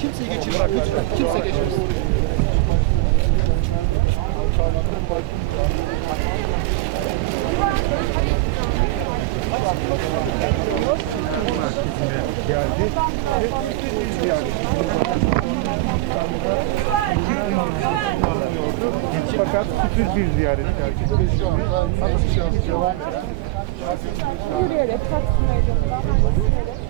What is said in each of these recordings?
Kimseyi geçirme lütfen. Kimse geldi. Fakat sürpriz bir ziyaret gerçekleşti. Şu anda nasıl devam eden Yürüyerek Taksim Meydanı'ndan yürüyerek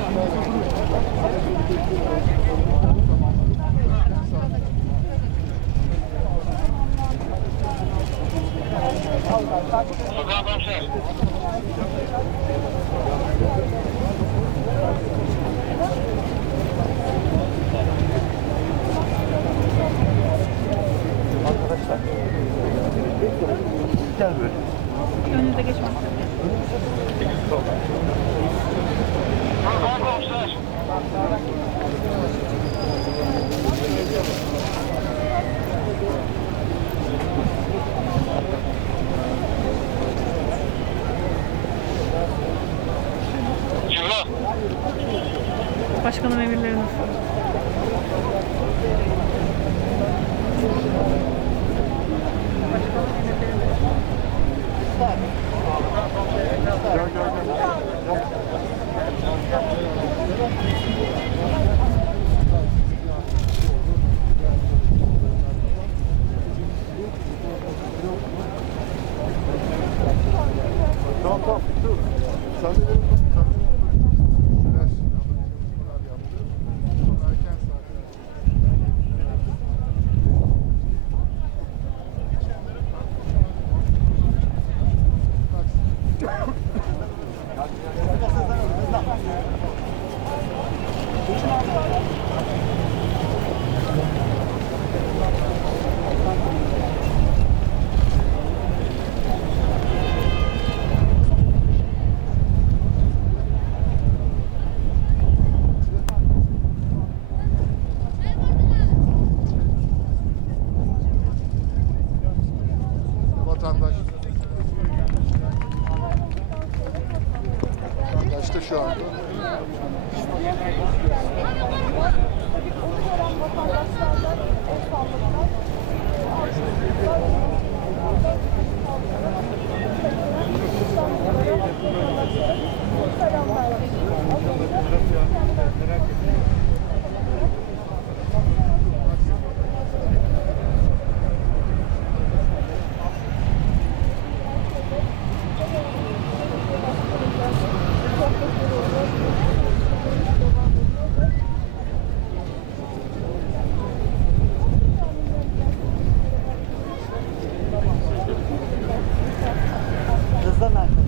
Gel böyle. önünüze geçmez. Başkanım emirleri nasıl? Gel gel gel. Tamam tamam. Dur. Sen de benim sen de benim- Flash çalışmalar yaptı. Sonra erken saatte. Vatandaş. Vatandaş da şu anda. Tabii onu за нами.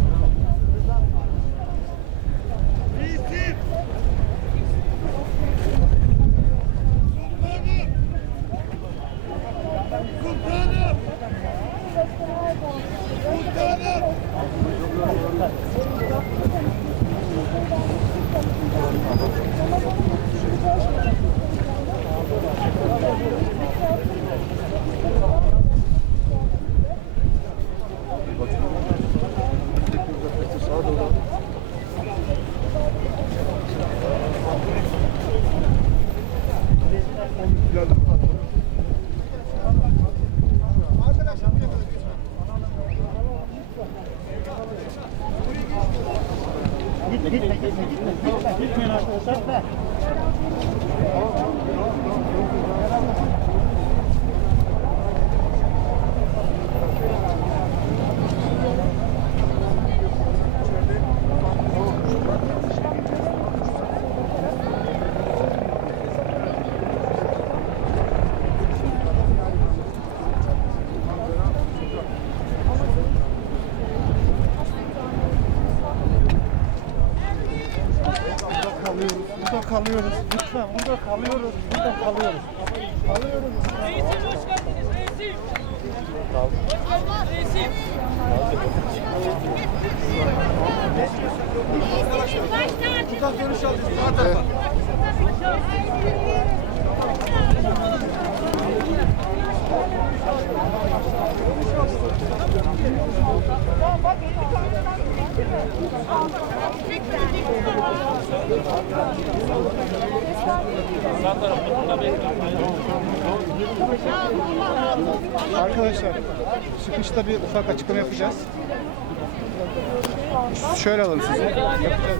Bilal'den patladı. Kalıyoruz. Burada. Lütfen burada kalıyoruz. Burada kalıyoruz. Kalıyoruz. Reisim hoş geldiniz reisim. Allah reisim. Buradan dönüş alacağız. Sağ tarafa. Elini koyuyorlar. Arkadaşlar çıkışta bir ufak açıklama yapacağız. Şöyle alalım sizi. Yapacağız.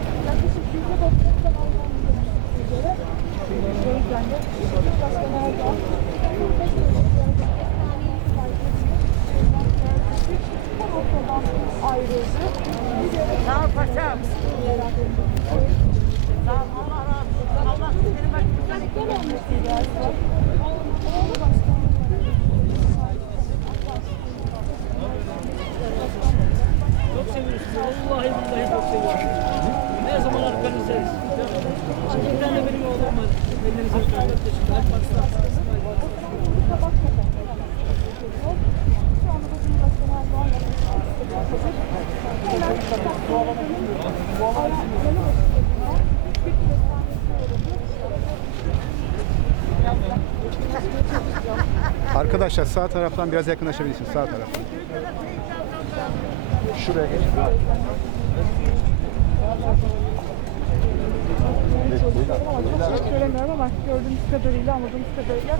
Sağ ol paşam. Sağ ol Allah razı olsun. Allah seni başımızdan Çok seviyoruz sizi. Vallahi billahi çok seviyoruz. Her zaman arkanızdayız. Şimdiden de benim oğlum var. Ellerinize sağlık. Teşekkür ederim. Arkadaşlar sağ taraftan biraz yakınlaşabilirsiniz. Sağ taraftan. Şuraya geç. Ama çok göremiyorum ama gördüğümüz kadarıyla, anladığımız kadarıyla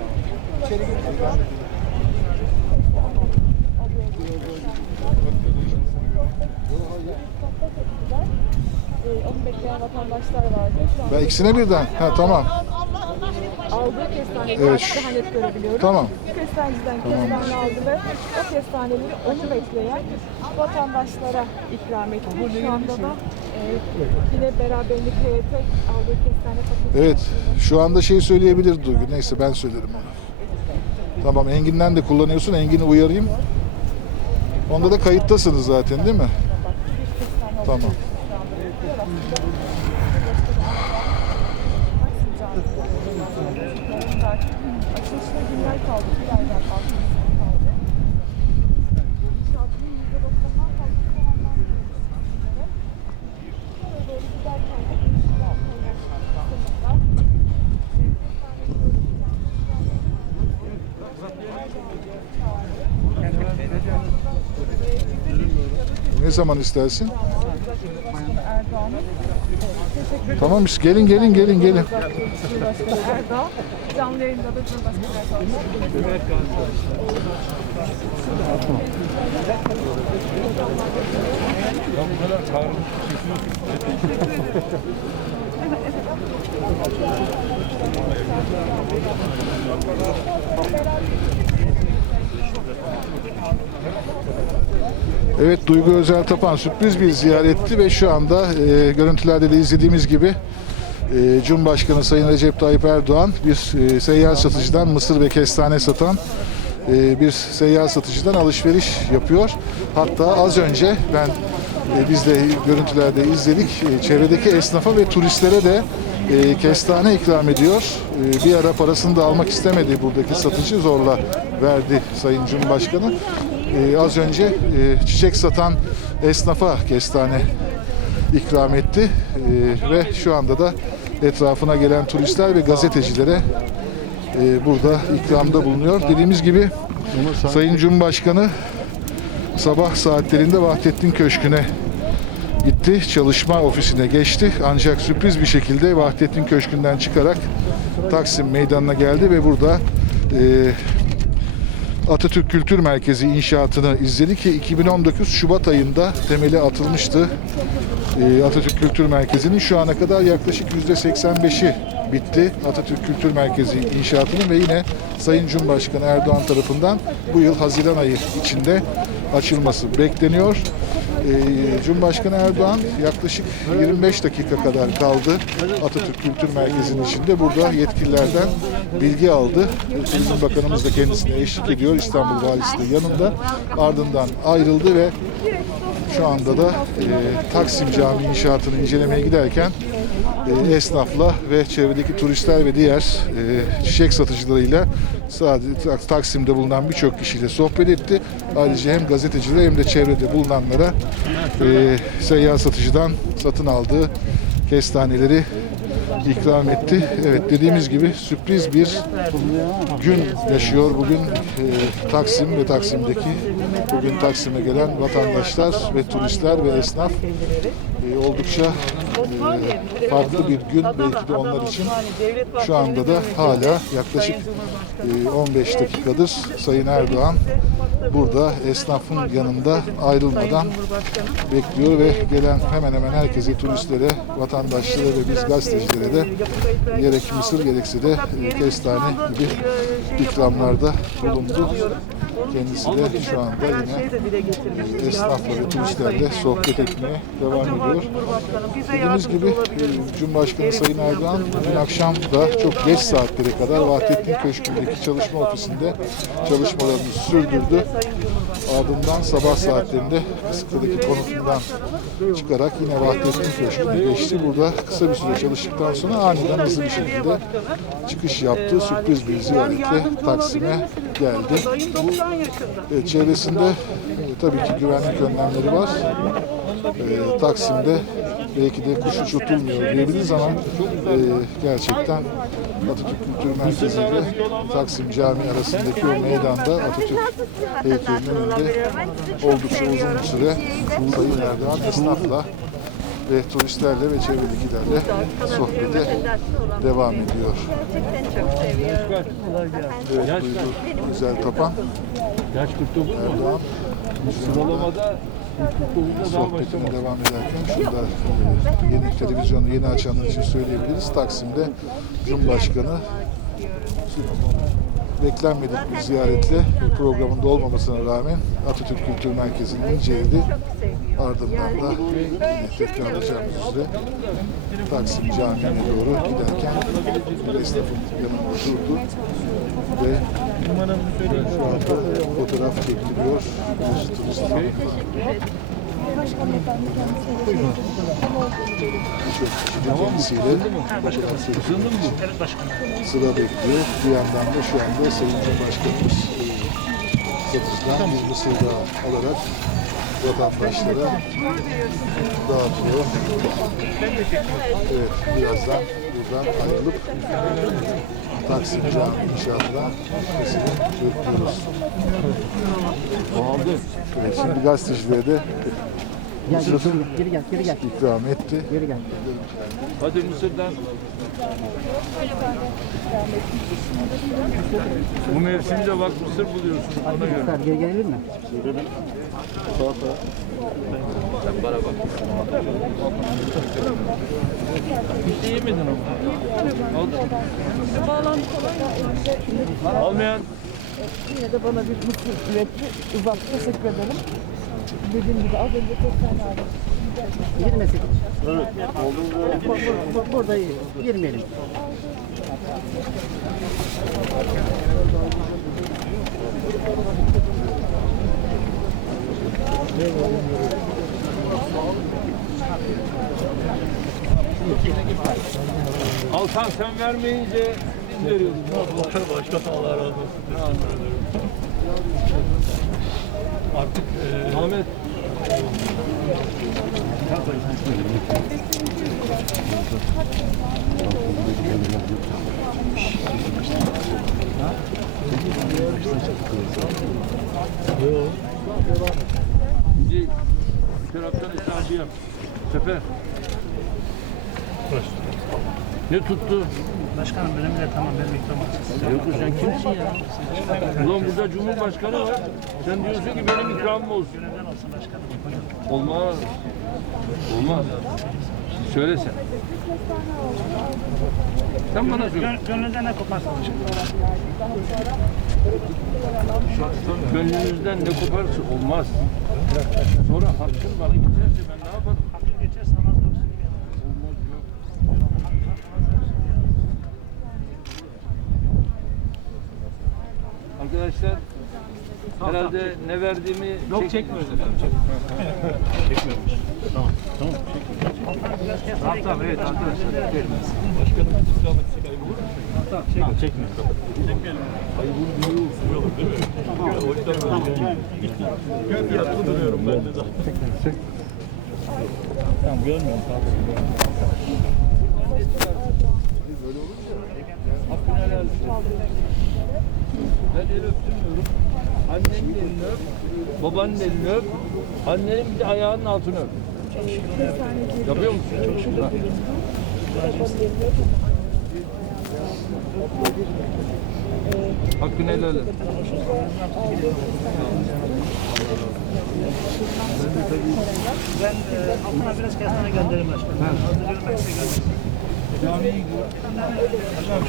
Ee, onu bekleyen vatandaşlar vardı. Şu Ben ikisine birden. Ha tamam. aldığı kestaneleri Evet. daha net görebiliyorum. Tamam. Kestaneciden kestane aldı ve o kestaneleri onu bekleyen vatandaşlara ikram etti. Şu anda da e, yine beraberlik heyete aldığı kestane paketi. Evet. Şu anda şey söyleyebilir Duygu. Neyse ben söylerim onu. Tamam Engin'den de kullanıyorsun. Engin'i uyarayım. Onda da kayıttasınız zaten değil mi? Tamam. Günler kaldı. Bir aydan kaldı. kaldı. İnşaatının %90'dan fazla tamamlandı. Oraya doğru giderken de inşaat sınırlar. Ne zaman istersin? Tamam işte gelin gelin gelin gelin. Cumhurbaşkanı Erdoğan canlı yayında da Cumhurbaşkanı Erdoğan'ın Evet Duygu Özel Tapan sürpriz bir ziyaretti ve şu anda e, görüntülerde de izlediğimiz gibi e, Cumhurbaşkanı Sayın Recep Tayyip Erdoğan bir e, seyyar satıcıdan mısır ve kestane satan e, bir seyyar satıcıdan alışveriş yapıyor. Hatta az önce ben e, biz de görüntülerde izledik e, çevredeki esnafa ve turistlere de e, kestane ikram ediyor. E, bir ara parasını da almak istemedi buradaki satıcı zorla verdi Sayın Cumhurbaşkanı. E, az önce e, çiçek satan esnafa kestane ikram etti E, ve şu anda da etrafına gelen turistler ve gazetecilere e, burada ikramda bulunuyor. Dediğimiz gibi Sayın Cumhurbaşkanı sabah saatlerinde Vahdettin Köşkü'ne gitti. Çalışma ofisine geçti. Ancak sürpriz bir şekilde Vahdettin Köşkü'nden çıkarak Taksim Meydanı'na geldi ve burada e, Atatürk Kültür Merkezi inşaatını izledi ki 2019 Şubat ayında temeli atılmıştı. E, Atatürk Kültür Merkezi'nin şu ana kadar yaklaşık %85'i bitti. Atatürk Kültür Merkezi inşaatının ve yine Sayın Cumhurbaşkanı Erdoğan tarafından bu yıl Haziran ayı içinde açılması bekleniyor. Ee, Cumhurbaşkanı Erdoğan yaklaşık 25 dakika kadar kaldı Atatürk Kültür Merkezi'nin içinde. Burada yetkililerden bilgi aldı. Turizm Bakanımız da kendisine eşlik ediyor. İstanbul Valisi de yanında. Ardından ayrıldı ve şu anda da e, Taksim Camii inşaatını incelemeye giderken e, esnafla ve çevredeki turistler ve diğer e, çiçek satıcılarıyla sadece Tak- Taksim'de bulunan birçok kişiyle sohbet etti. Ayrıca hem gazetecilere hem de çevrede bulunanlara e, seyyar satıcıdan satın aldığı kestaneleri ikram etti. Evet dediğimiz gibi sürpriz bir gün yaşıyor bugün e, Taksim ve Taksim'deki bugün Taksim'e gelen vatandaşlar ve turistler ve esnaf e, oldukça e, farklı bir gün belki de onlar için. Şu anda da hala yaklaşık e, 15 dakikadır Sayın Erdoğan burada esnafın yanında ayrılmadan bekliyor ve gelen hemen hemen herkese, turistlere, vatandaşlara ve biz gazetecilere de gerek mısır gerekse de e, kestane gibi ikramlarda bulundu. Kendisi de şu anda yine esnafla ve turistlerle sohbet etmeye devam ediyor. Dediğimiz gibi e, Cumhurbaşkanı Sayın Erdoğan bugün akşam da çok geç saatlere kadar Vahdettin Köşkü'ndeki çalışma ofisinde çalışmalarını sürdürdü. Ardından sabah saatlerinde Kısıklı'daki konutundan çıkarak yine Vahdettin Köşkü'ne geçti. Burada kısa bir süre çalıştıktan sonra aniden hızlı bir şekilde çıkış yaptı. Sürpriz bir ziyaretle Taksim'e geldi. Evet, çevresinde e, tabii ki güvenlik önlemleri var. E, Taksim'de belki de kuş uçurtulmuyor diyebiliriz ama e, gerçekten Atatürk Kültür Merkezi ile Taksim Camii arasındaki o meydanda Atatürk heykelinin önünde oldukça uzun bir süre Sayın Erdoğan esnafla ve turistlerle ve çevredekilerle sohbete devam ediyor. Gerçekten çok seviyorum. Evet, Duygu Güzel Tapan, Yaş 49 mu? Erdoğan Sıralamada 49'da daha sohbetine başlamadı. devam ederken şurada yeni televizyonu yeni açanlar için söyleyebiliriz. Taksim'de Cumhurbaşkanı beklenmedik bir ziyaretle programında olmamasına rağmen Atatürk Kültür Merkezi'ni inceledi. Ardından da yine tekrarlayacağımız üzere Taksim Camii'ne doğru giderken bir esnafın yanında durdu ve şu anda fotoğraf çektiriyor turist Birçok kişi de kendisiyle fotoğraf çektirmek için sıra bekliyor. Bir yandan da şu anda Sayın Cumhurbaşkanımız e, satıcıdan bir mısır dağı alarak vatandaşlara dağıtıyor. Evet, birazdan buradan ayrılıp Taksim Camii inşaatına bekliyoruz. Evet, şimdi gazetecilere de mısır Geri gel, geri gel, ikram etti. geri gel. Hadi Mısır'dan. Bu mevsimde bak mısır buluyorsun ona göre. Geri gelebilir mi? Hiç iyi miydin ama? Bağlantı falan Almayan yine de bana bir mısır üretti. Uzattı. Teşekkür ederim. Dediğim gibi az önce çok tane aldım. Girmesin. Evet. Burada girmeyelim. Altan sen vermeyince biz veriyoruz. Başka Allah razı olsun. Artık e, Ahmet Şimdi bir taraftan hesabı yap. Sefer. Ne tuttu? Başkanım benimle tamam benim ikram açısın. Yok sen kimsin ya? Ulan burada Cumhurbaşkanı var. Sen diyorsun ki benim ikramım olsun. Neden olsun başkanım? Olmaz. Olmaz. Söyle sen. Sen bana söyle. Gön- Gönlünüzden ne koparsa başkanım. Gönlünüzden ne koparsa olmaz. Sonra hakkın bana giderse ben ne yaparım? Hakkı geçerse namazda olsun. Arkadaşlar herhalde ne verdiğimi Yok çekmiyoruz efendim. Tamam tamam evet arkadaşlar. Tamam çekmiyoruz. Tamam görmüyorum. Hakkını helal et. Ben el öptürmüyorum. Annenin elini öp, babanın elini öp, annenin bir de ayağının altını öp. Yapıyor musun? Ha. Hakkını helal et. Ben e, altına biraz kestane göndereyim başkanım. Hazır görmek size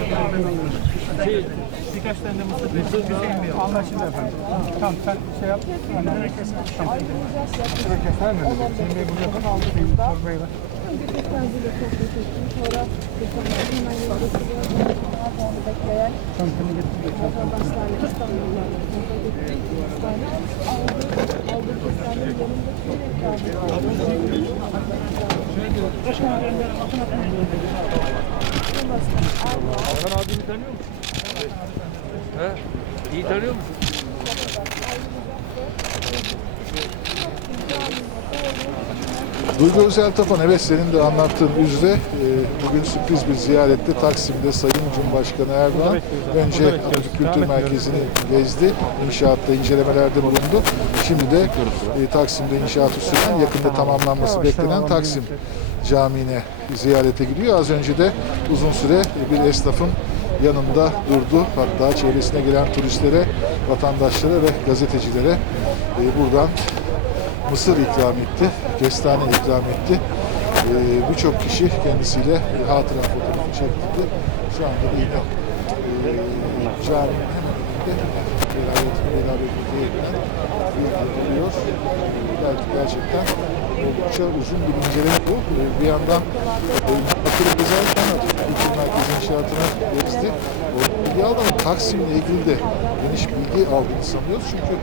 göndereyim. Şey, Birkaç tane de mısır mısır Hüseyin Bey. Anlaşıldı efendim. Tamam sen şey yap. Keser mi? Hüseyin Bey bunu yapın aldı. Sohbet ettim. Sonra bekleyen tane göndereyim. Cumhurbaşkanı Erdoğan Hakan abini tanıyor musun? He? İyi tanıyor musun? Duygu Özel Tapan, evet senin de anlattığın üzere e, bugün sürpriz bir ziyarette Taksim'de Sayın Cumhurbaşkanı Erdoğan önce Atatürk Kültür Merkezi'ni gezdi, inşaatta incelemelerde bulundu. Şimdi de e, Taksim'de inşaatı süren, yakında tamamlanması beklenen Taksim Camii'ne ziyarete gidiyor. Az önce de uzun süre bir esnafın yanında durdu. Hatta çevresine gelen turistlere, vatandaşlara ve gazetecilere e, buradan mısır ikram etti, kestane ikram etti. Ee, Birçok kişi kendisiyle hatıra fotoğrafı çektirdi. Şu anda e, bir duruyor. Belki gerçekten oldukça uzun bir inceleme bu. Ee, Bir yandan e, Atatürk gezerken Atatürk Kültür Merkezi. O bilgi aldı ama Taksim'le ilgili de geniş bilgi aldığını sanıyoruz. Çünkü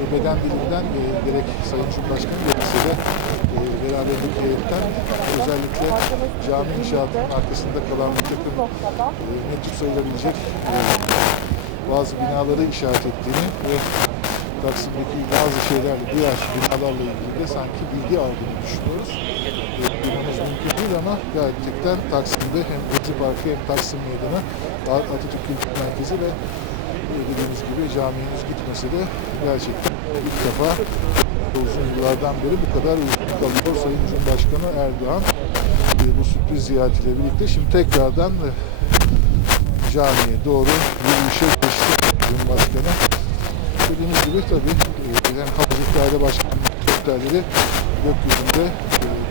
e, beden dilinden e, gerek Sayın Cumhurbaşkanı gerekse de beraberlik heyetten özellikle cami inşaatının arkasında kalan bir takım e, tür sayılabilecek e, bazı binaları işaret ettiğini ve Taksim'deki bazı şeylerle, diğer binalarla ilgili de sanki bilgi aldığını düşünüyoruz. E, Bilmemiz mümkün değil ama gerçekten Taksim'de hem Gezi Parkı hem Taksim Meydanı, Atatürk Kültür Merkezi ve dediğimiz gibi camimiz gitmese de gerçekten ilk defa uzun yıllardan beri bu kadar uzun kalıyor Sayın Cumhurbaşkanı Erdoğan e, bu sürpriz ziyaretiyle birlikte şimdi tekrardan e, camiye doğru yürüyüşe geçti Cumhurbaşkanı. Dediğimiz gibi tabii e, hem Hafızlık Daire Başkanı helikopterleri gökyüzünde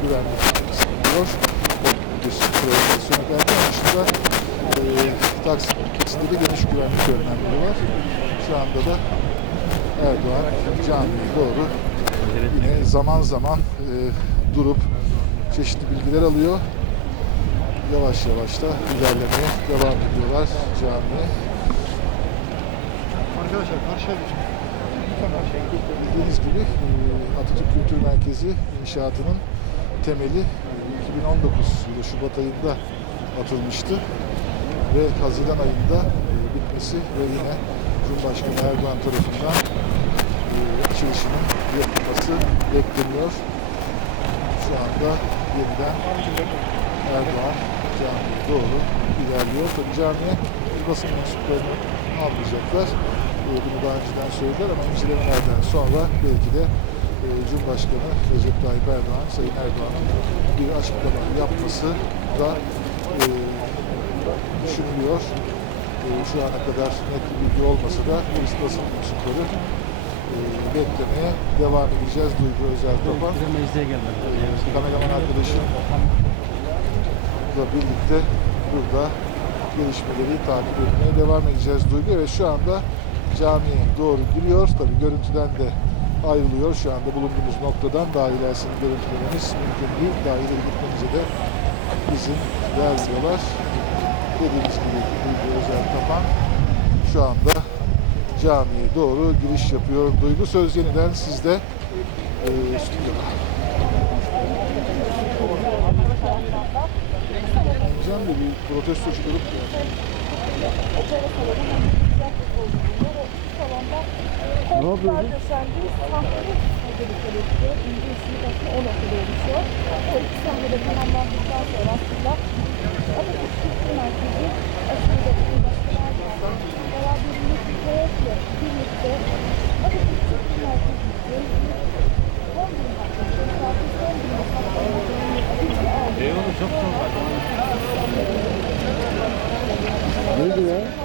güvenlik sağlıyor. Süre ederken dışında e, Taksim ülkesinde de geniş güvenlik önlemleri var. Şu anda da Erdoğan camiye doğru yine zaman zaman e, durup çeşitli bilgiler alıyor. Yavaş yavaş da ilerlemeye devam ediyorlar camiye. Arkadaşlar karşıya geçin. Bildiğiniz gibi e, Atatürk Kültür Merkezi inşaatının temeli e, 2019 yılı Şubat ayında atılmıştı ve Haziran ayında e, bitmesi ve yine Cumhurbaşkanı Erdoğan tarafından e, açılışının yapılması bekleniyor. Şu anda yeniden Erdoğan camiye doğru ilerliyor. Tabii camiye basın mensuplarını almayacaklar. E, bunu daha önceden söylediler ama incelemelerden sonra belki de e, Cumhurbaşkanı Recep Tayyip Erdoğan, Sayın Erdoğan'ın bir açıklama yapması da e, düşünülüyor. E, şu ana kadar net bir bilgi olmasa da polis basın mensupları beklemeye devam edeceğiz Duygu Özel Topan. Kameraman arkadaşımla birlikte burada gelişmeleri takip etmeye devam edeceğiz Duygu. Evet şu anda camiye doğru giriyor. Tabii görüntüden de ayrılıyor. Şu anda bulunduğumuz noktadan daha ilerisini görüntülememiz mümkün değil. Daha ileri gitmemize de izin vermiyorlar. Dediğimiz gibi Duygu Özel Tapan şu anda camiye doğru giriş yapıyor. Duygu söz yeniden sizde e, stüdyoda. Can da bir protestocu grup de. Sahne ödelikleri yapıyor. O iki sahne de tamamlandıktan sonra aslında Atatürk Kültür Merkezi açılacak birlikte Atatürk'ün merkez müziği 10 bin hakkında sakin 10 bin hakkında Eyvallah çok sağ ol. Neydi ya?